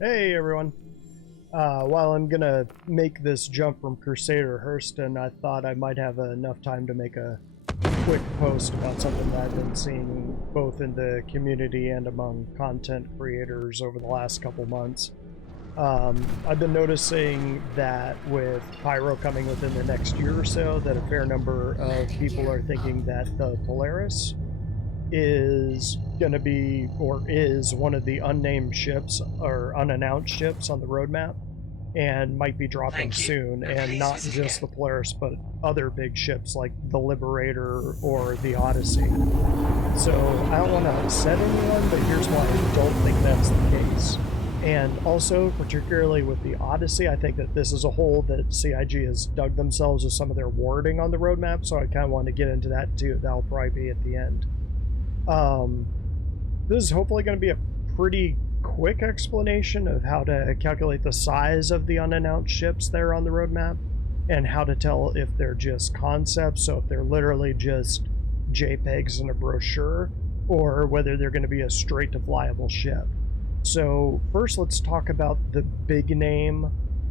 Hey everyone. While I'm gonna make this jump from Crusader to Hurston, I thought I might have enough time to make a quick post about something that I've been seeing both in the community and among content creators over the last couple months. I've been noticing that with Pyro coming within the next year or so, that a fair number of people are thinking that the Polaris is going to be, or is, one of the unnamed ships or unannounced ships on the roadmap and might be dropping soon, and not just the Polaris but other big ships like the Liberator or the Odyssey. So I don't want to upset anyone, but here's why I don't think that's the case. And also, particularly with the Odyssey, I think that this is a hole that CIG has dug themselves with some of their wording on the roadmap, so I kind of want to get into that too. That'll probably be at the end. This is hopefully going to be a pretty quick explanation of how to calculate the size of the unannounced ships that are on the roadmap and how to tell if they're just concepts, so if they're literally just JPEGs in a brochure, or whether they're going to be a straight to flyable ship. So first let's talk about the big name,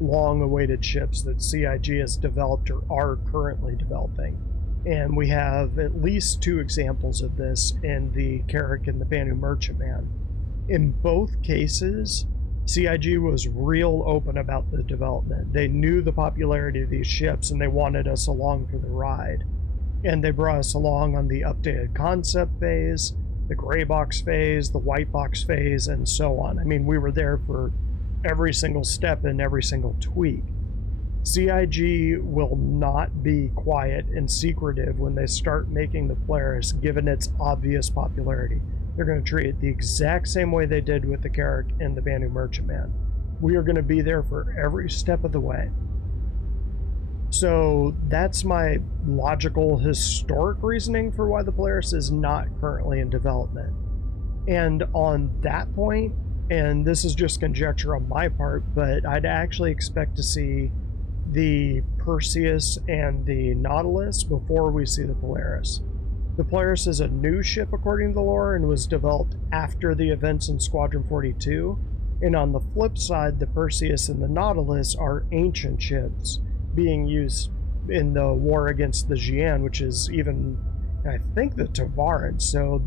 long awaited ships that CIG has developed or are currently developing. And we have at least two examples of this in the Carrack and the Banu Merchantman. In both cases, CIG was real open about the development. They knew the popularity of these ships and they wanted us along for the ride. And they brought us along on the updated concept phase, the gray box phase, the white box phase, and so on. I mean, we were there for every single step and every single tweak. CIG will not be quiet and secretive when they start making the Polaris, given its obvious popularity. They're going to treat it the exact same way they did with the Carrack and the Banu Merchantman. We are going to be there for every step of the way. So that's my logical, historic reasoning for why the Polaris is not currently in development. And on that point, and this is just conjecture on my part, but I'd actually expect to see the Perseus and the Nautilus before we see the Polaris. The Polaris is a new ship according to the lore and was developed after the events in Squadron 42. And on the flip side, the Perseus and the Nautilus are ancient ships being used in the war against the Xi'an, which is even, I think, the Tavaran. So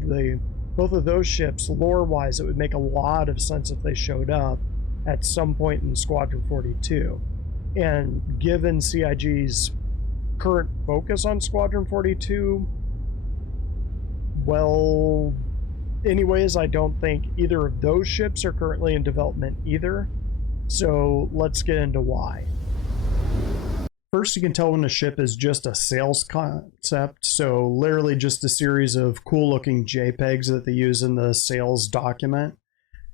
both of those ships, lore-wise, it would make a lot of sense if they showed up at some point in Squadron 42. And given CIG's current focus on Squadron 42, well, anyways, I don't think either of those ships are currently in development either. So let's get into why. First, you can tell when a ship is just a sales concept, so literally just a series of cool-looking JPEGs that they use in the sales document,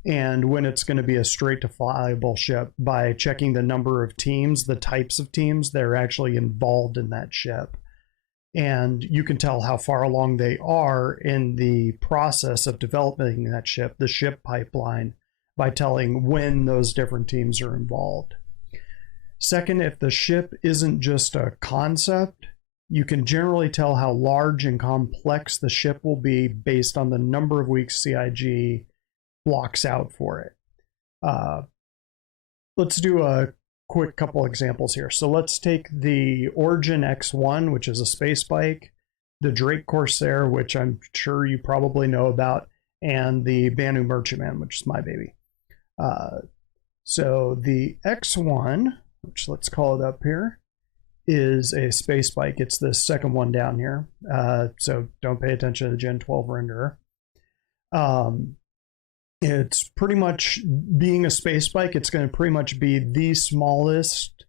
and when it's going to be a straight-to-flyable ship by checking the number of teams, the types of teams that are actually involved in that ship. And you can tell how far along they are in the process of developing that ship, the ship pipeline, by telling when those different teams are involved. Second, if the ship isn't just a concept, you can generally tell how large and complex the ship will be based on the number of weeks CIG blocks out for it. Let's do a quick couple examples here. So let's take the Origin X1, which is a space bike, the Drake Corsair, which I'm sure you probably know about, and the Banu Merchantman, which is my baby. So the X1, which let's call it up here, is a space bike. It's the second one down here. So don't pay attention to the Gen 12 renderer. It's pretty much, being a space bike, it's going to pretty much be the smallest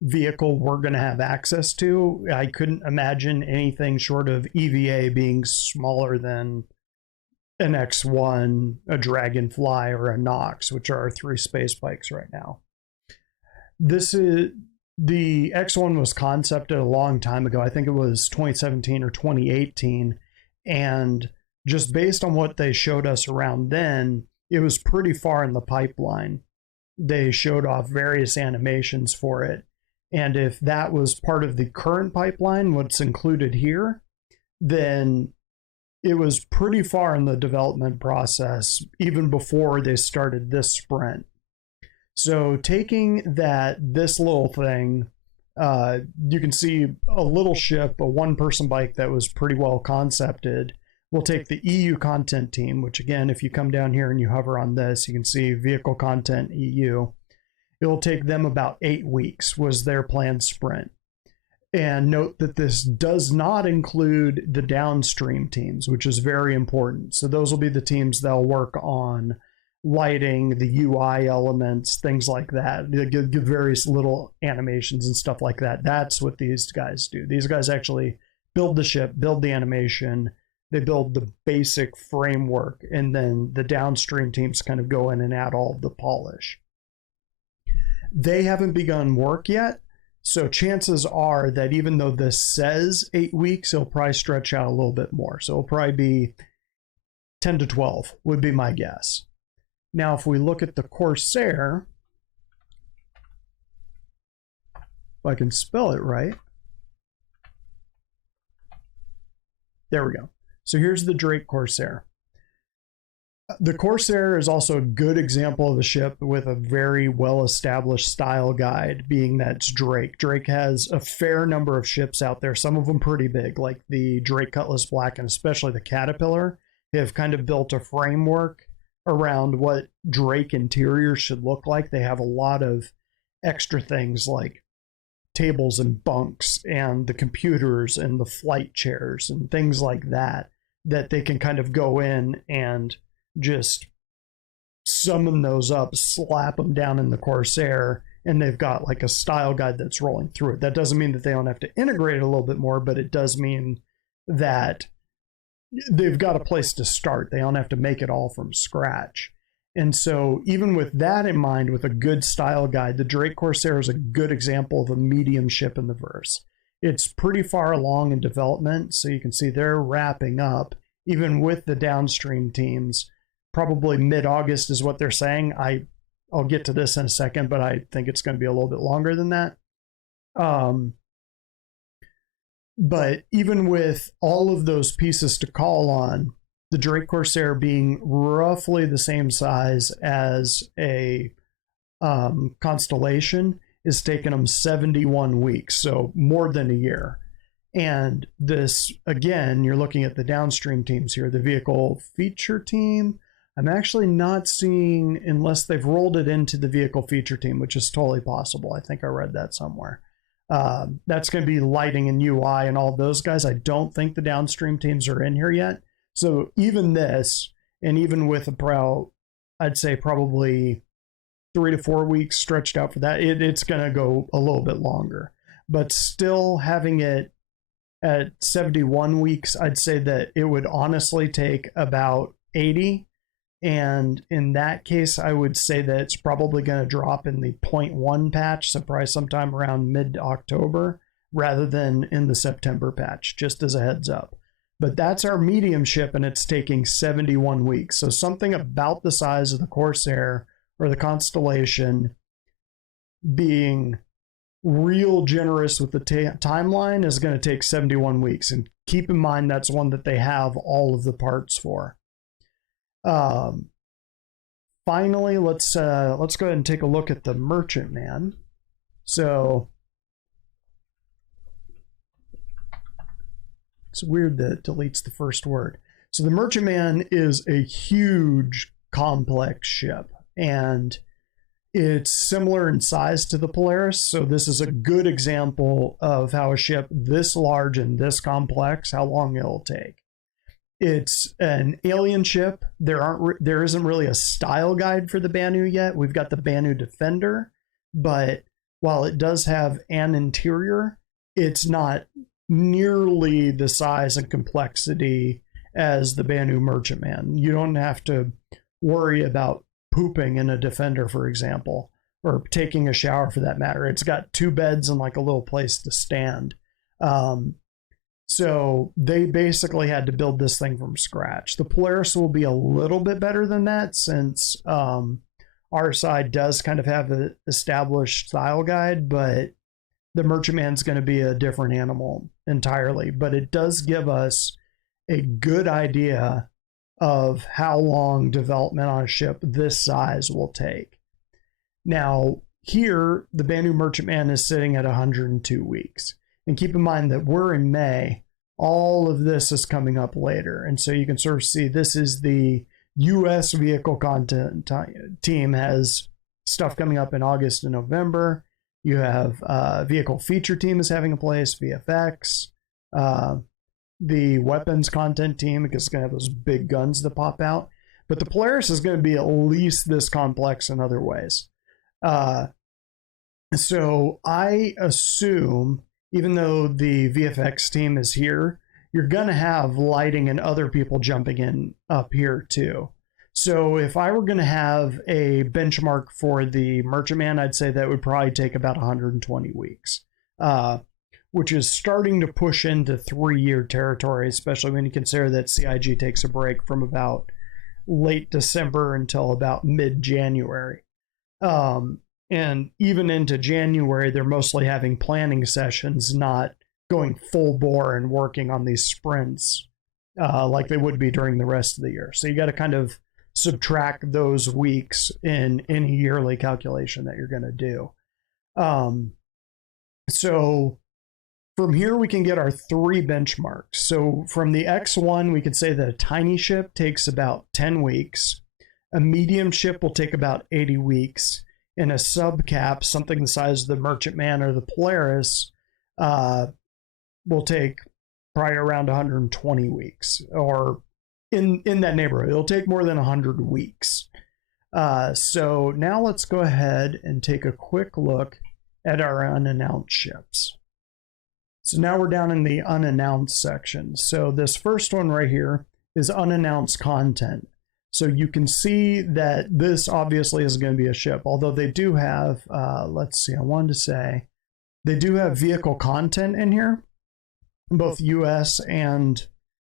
vehicle we're going to have access to. I couldn't imagine anything short of EVA being smaller than an X1, a Dragonfly, or a Nox, which are our three space bikes right now. This is, the X1 was concepted a long time ago. I think it was 2017 or 2018, and just based on what they showed us around then, it was pretty far in the pipeline. They showed off various animations for it. And if that was part of the current pipeline, what's included here, then it was pretty far in the development process, even before they started this sprint. So taking this little thing, you can see a little ship, a one-person bike that was pretty well concepted. We'll take the EU content team, which again, if you come down here and you hover on this, you can see vehicle content EU. It'll take them about 8 weeks was their planned sprint. And note that this does not include the downstream teams, which is very important. So those will be the teams that'll work on lighting, the UI elements, things like that. They give various little animations and stuff like that. That's what these guys do. These guys actually build the ship, build the animation, they build the basic framework, and then the downstream teams kind of go in and add all of the polish. They haven't begun work yet, so chances are that even though this says 8 weeks, it'll probably stretch out a little bit more. So it'll probably be 10 to 12 would be my guess. Now, if we look at the Corsair, if I can spell it right, there we go. So here's the Drake Corsair. The Corsair is also a good example of a ship with a very well-established style guide, being that it's Drake. Drake has a fair number of ships out there, some of them pretty big, like the Drake Cutlass Black and especially the Caterpillar. They have kind of built a framework around what Drake interiors should look like. They have a lot of extra things like tables and bunks and the computers and the flight chairs and things like that they can kind of go in and just summon those up, slap them down in the Corsair, and they've got like a style guide that's rolling through it. That doesn't mean that they don't have to integrate it a little bit more, but it does mean that they've got a place to start. They don't have to make it all from scratch. And so even with that in mind, with a good style guide, the Drake Corsair is a good example of a medium ship in the verse. It's pretty far along in development, so you can see they're wrapping up, even with the downstream teams. Probably mid-August is what they're saying. I'll get to this in a second, but I think it's going to be a little bit longer than that. But even with all of those pieces to call on, the Drake Corsair being roughly the same size as a Constellation, is taking them 71 weeks, so more than a year. And this, again, you're looking at the downstream teams here, the vehicle feature team. I'm actually not seeing, unless they've rolled it into the vehicle feature team, which is totally possible. I think I read that somewhere. That's going to be lighting and UI and all those guys. I don't think the downstream teams are in here yet. So even this, and even with I'd say probably 3 to 4 weeks stretched out for that, it's going to go a little bit longer. But still having it at 71 weeks, I'd say that it would honestly take about 80. And in that case, I would say that it's probably going to drop in the 0.1 patch, so probably sometime around mid-October, rather than in the September patch, just as a heads up. But that's our medium ship, and it's taking 71 weeks. So something about the size of the Corsair or the Constellation being real generous with the timeline is going to take 71 weeks. And keep in mind, that's one that they have all of the parts for. Finally, let's go ahead and take a look at the Merchantman. So it's weird that it deletes the first word. So the Merchantman is a huge, complex ship, and it's similar in size to the Polaris. So this is a good example of how a ship this large and this complex, how long it'll take. It's an alien ship. There isn't really a style guide for the Banu yet. We've got the Banu Defender, but while it does have an interior, it's not nearly the size and complexity as the Banu Merchantman. You don't have to worry about pooping in a Defender, for example, or taking a shower for that matter. It's got 2 beds and like a little place to stand. So they basically had to build this thing from scratch. The Polaris will be a little bit better than that, since our side does kind of have an established style guide, but the Merchantman's going to be a different animal entirely. But it does give us a good idea of how long development on a ship this size will take. Now, here, the Banu Merchantman is sitting at 102 weeks. And keep in mind that we're in May. All of this is coming up later. And so you can sort of see this is the US vehicle content team has stuff coming up in August and November. You have vehicle feature team is having a place, VFX, the weapons content team, because it's going to have those big guns that pop out. But the Polaris is going to be at least this complex in other ways. So I assume, even though the VFX team is here, you're going to have lighting and other people jumping in up here too. So if I were going to have a benchmark for the Merchantman, I'd say that would probably take about 120 weeks, which is starting to push into 3-year territory, especially when you consider that CIG takes a break from about late December until about mid-January. And even into January, they're mostly having planning sessions, not going full bore and working on these sprints like they would be during the rest of the year. So you got to kind of subtract those weeks in any yearly calculation that you're going to do. So from here, we can get our 3 benchmarks. So from the X1, we could say that a tiny ship takes about 10 weeks. A medium ship will take about 80 weeks. And a subcap, something the size of the Merchantman or the Polaris, will take probably around 120 weeks, or in that neighborhood. It'll take more than 100 weeks. So now let's go ahead and take a quick look at our unannounced ships. So now we're down in the unannounced section. So this first one right here is unannounced content. So you can see that this obviously is going to be a ship, although they do have, let's see, I wanted to say, they do have vehicle content in here, both US and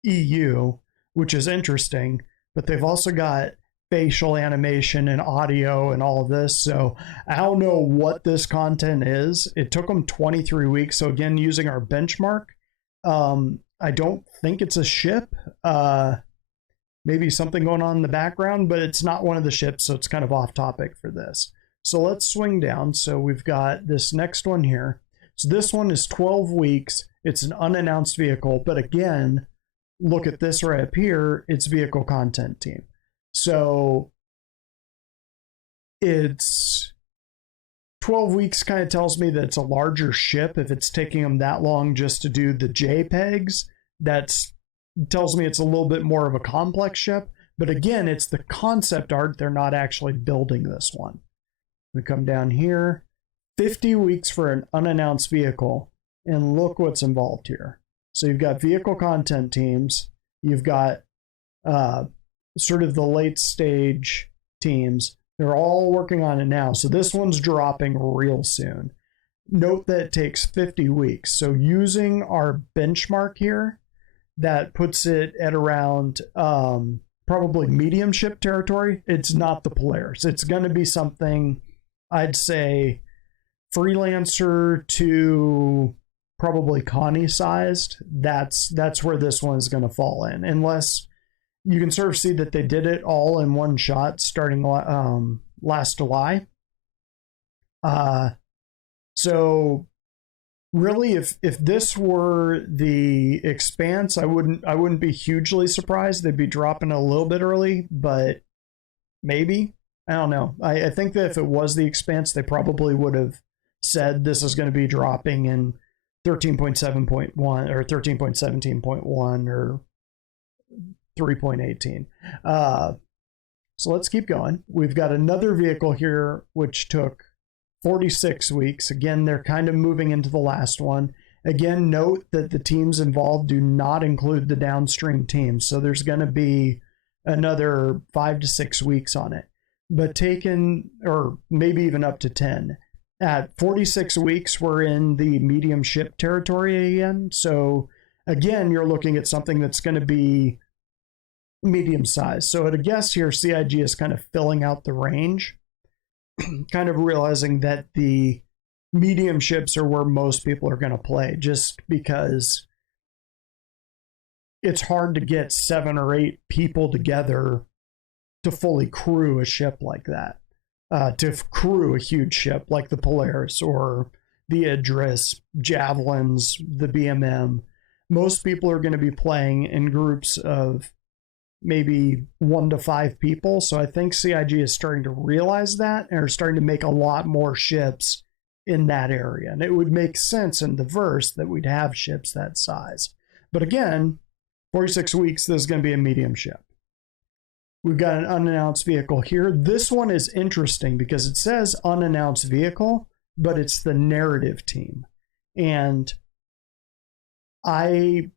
EU, which is interesting, but they've also got facial animation and audio and all of this. So I don't know what this content is. It took them 23 weeks. So again, using our benchmark, I don't think it's a ship. Maybe something going on in the background, but it's not one of the ships, so it's kind of off topic for this. So let's swing down. So we've got this next one here. So this one is 12 weeks. It's an unannounced vehicle, but again, look at this right up here. It's vehicle content team. So it's 12 weeks kind of tells me that it's a larger ship. If it's taking them that long just to do the JPEGs, that's tells me it's a little bit more of a complex ship. But again, it's the concept art. They're not actually building this one. We come down here, 50 weeks for an unannounced vehicle, and look what's involved here. So you've got vehicle content teams, you've got sort of the late stage teams. They're all working on it now. So this one's dropping real soon. Note that it takes 50 weeks. So using our benchmark here, that puts it at around probably medium ship territory. It's not the Polaris. It's going to be something, I'd say, freelancer to probably Connie sized. That's where this one is going to fall in, unless you can sort of see that they did it all in one shot starting last July. So really, if this were the Expanse, I wouldn't be hugely surprised. They'd be dropping a little bit early, but maybe. I don't know. I think that if it was the Expanse, they probably would have said this is going to be dropping in 13.7.1 or 13.17.1 or 3.18. So let's keep going. We've got another vehicle here which took 46 weeks. Again, they're kind of moving into the last one. Again, note that the teams involved do not include the downstream teams. So there's going to be another 5 to 6 weeks on it. But taken, or maybe even up to 10. At 46 weeks, we're in the medium ship territory again. So again, you're looking at something that's going to be medium size. So at a guess here, CIG is kind of filling out the range, kind of realizing that the medium ships are where most people are going to play, just because it's hard to get 7 or 8 people together to fully crew a ship like that. to crew a huge ship like the Polaris or the Idris, Javelins, the BMM. Most people are going to be playing in groups of maybe 1 to 5 people. So I think CIG is starting to realize that and are starting to make a lot more ships in that area. And it would make sense in the verse that we'd have ships that size. But again, 46 weeks, this is going to be a medium ship. We've got an unannounced vehicle here. This one is interesting because it says unannounced vehicle, but it's the narrative team. And I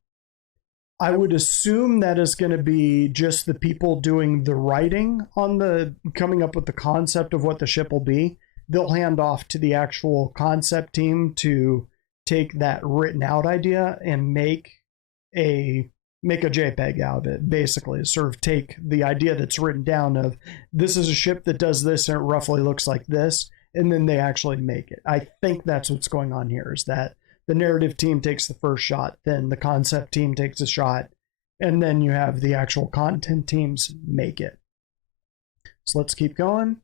would assume that is going to be just the people doing the writing on the, coming up with the concept of what the ship will be. They'll hand off to the actual concept team to take that written out idea and make a JPEG out of it, basically. Sort of take the idea that's written down of this is a ship that does this and it roughly looks like this, and then they actually make it. I think that's what's going on here, is that the narrative team takes the first shot, then the concept team takes a shot, and then you have the actual content teams make it. So let's keep going.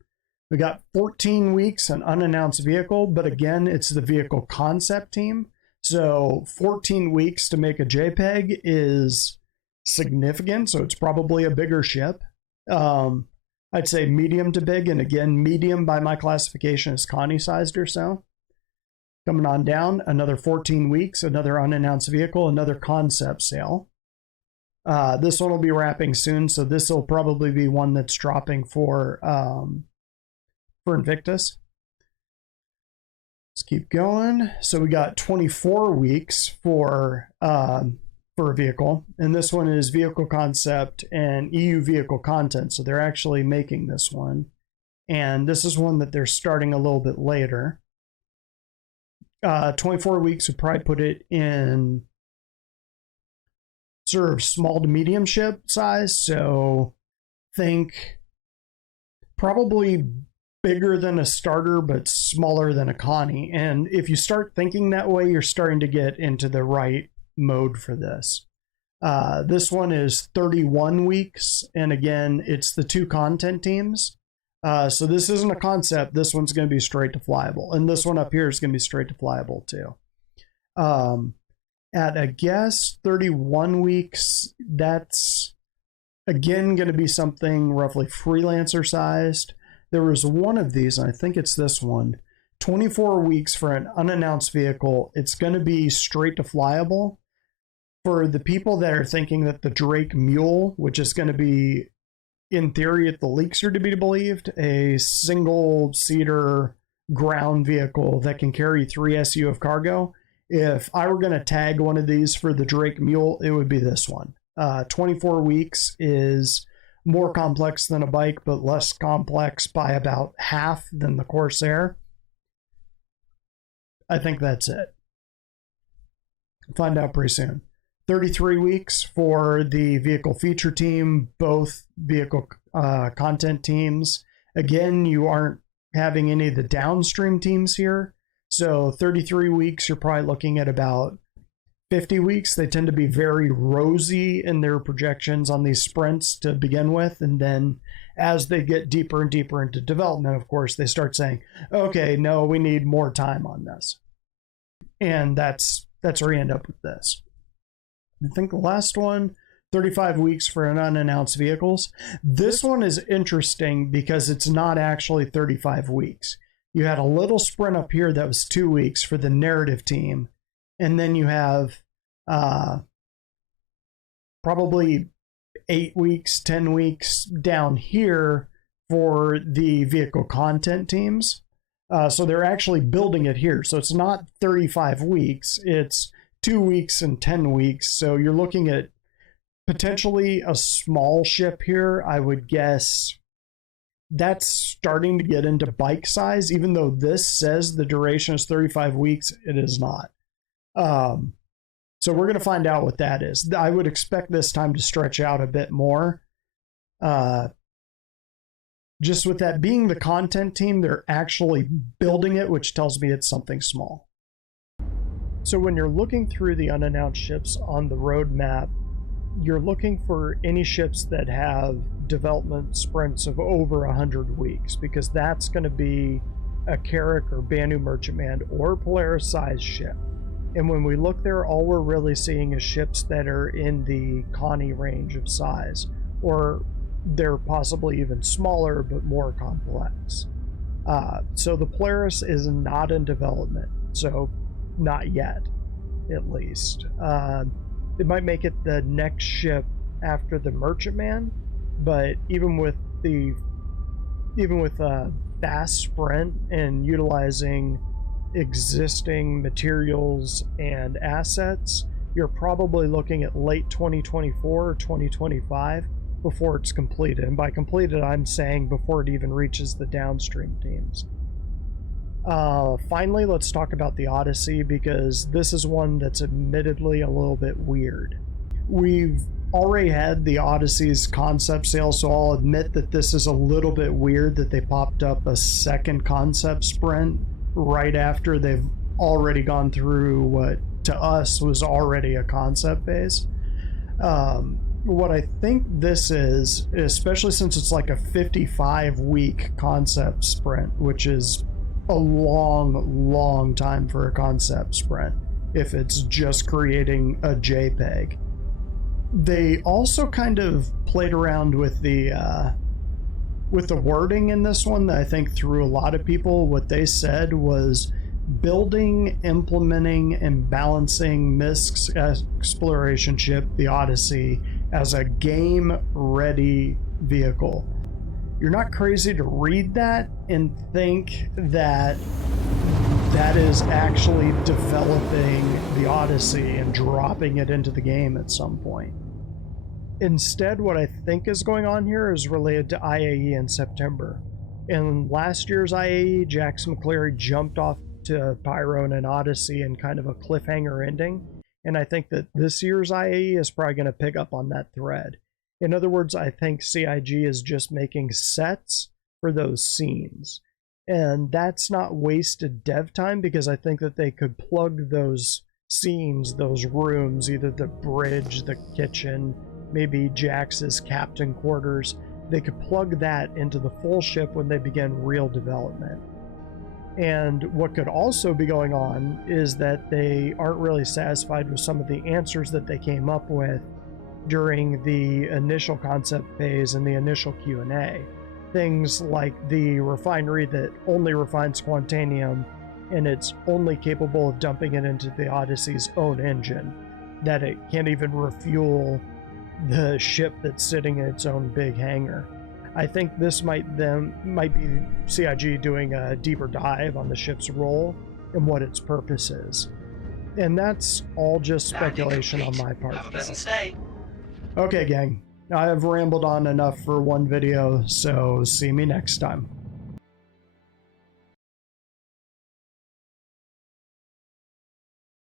We got 14 weeks, an unannounced vehicle, but again, it's the vehicle concept team. So 14 weeks to make a JPEG is significant, so it's probably a bigger ship. I'd say medium to big, and again, medium by my classification is Connie-sized or so. Coming on down, another 14 weeks, another unannounced vehicle, another concept sale. This one will be wrapping soon, so this will probably be one that's dropping for Invictus. Let's keep going. So we got 24 weeks for a vehicle, and this one is vehicle concept and EU vehicle content. So they're actually making this one, and this is one that they're starting a little bit later. 24 weeks would probably put it in sort of small to medium ship size. So think probably bigger than a starter, but smaller than a Connie. And if you start thinking that way, you're starting to get into the right mode for this. This one is 31 weeks. And again, it's the 2 content teams. So this isn't a concept. This one's going to be straight to flyable. And this one up here is going to be straight to flyable too. At, I guess, 31 weeks, that's again going to be something roughly freelancer sized. There was one of these, and I think it's this one, 24 weeks for an unannounced vehicle. It's going to be straight to flyable. For the people that are thinking that the Drake Mule, which is going to be, in theory, if the leaks are to be believed, a single-seater ground vehicle that can carry 3 SU of cargo, if I were going to tag one of these for the Drake Mule, it would be this one. 24 weeks is more complex than a bike, but less complex by about half than the Corsair. I think that's it. Find out pretty soon. 33 weeks for the vehicle feature team, both vehicle content teams. Again, you aren't having any of the downstream teams here. So 33 weeks, you're probably looking at about 50 weeks. They tend to be very rosy in their projections on these sprints to begin with. And then as they get deeper and deeper into development, of course, they start saying, okay, no, we need more time on this. And that's where you end up with this. I think the last one, 35 weeks for an unannounced vehicles. This one is interesting because it's not actually 35 weeks. You had a little sprint up here that was 2 weeks for the narrative team. And then you have probably 8 weeks, 10 weeks down here for the vehicle content teams. So they're actually building it here. So it's not 35 weeks. It's 2 weeks and 10 weeks. So you're looking at potentially a small ship here. I would guess that's starting to get into bike size, even though this says the duration is 35 weeks, it is not. So we're going to find out what that is. I would expect this time to stretch out a bit more. Just with that being the content team, they're actually building it, which tells me it's something small. So when you're looking through the unannounced ships on the roadmap, you're looking for any ships that have development sprints of over 100 weeks, because that's going to be a Carrack or Banu Merchantman or Polaris size ship. And when we look there, all we're really seeing is ships that are in the Connie range of size, or they're possibly even smaller but more complex. So the Polaris is not in development, so not yet, at least. It might make it the next ship after the Merchantman, but even with fast sprint and utilizing existing materials and assets, you're probably looking at late 2024 or 2025 before it's completed. And by completed, I'm saying before it even reaches the downstream teams. Finally, let's talk about the Odyssey, because this is one that's admittedly a little bit weird. We've already had the Odyssey's concept sale, so I'll admit that this is a little bit weird that they popped up a second concept sprint right after they've already gone through what to us was already a concept phase. What I think this is, especially since it's like a 55-week concept sprint, which is a long time for a concept sprint if it's just creating a JPEG. They also kind of played around with the wording in this one that I think threw a lot of people. What they said was building, implementing, and balancing Misk's exploration ship, the Odyssey, as a game-ready vehicle. You're not crazy to read that and think that that is actually developing the Odyssey and dropping it into the game at some point. Instead, what I think is going on here is related to IAE in September. In last year's IAE, Jax McCleary jumped off to Pyro and Odyssey in kind of a cliffhanger ending, and I think that this year's IAE is probably going to pick up on that thread. In other words, I think CIG is just making sets for those scenes. And that's not wasted dev time, because I think that they could plug those scenes, those rooms, either the bridge, the kitchen, maybe Jax's captain quarters. They could plug that into the full ship when they begin real development. And what could also be going on is that they aren't really satisfied with some of the answers that they came up with during the initial concept phase and the initial Q&A. Things like the refinery that only refines Quantanium and it's only capable of dumping it into the Odyssey's own engine, that it can't even refuel the ship that's sitting in its own big hangar. I think this might be CIG doing a deeper dive on the ship's role and what its purpose is. And that's all just speculation on my part. Have a pleasant stay. Okay, gang. I've rambled on enough for one video, so see me next time.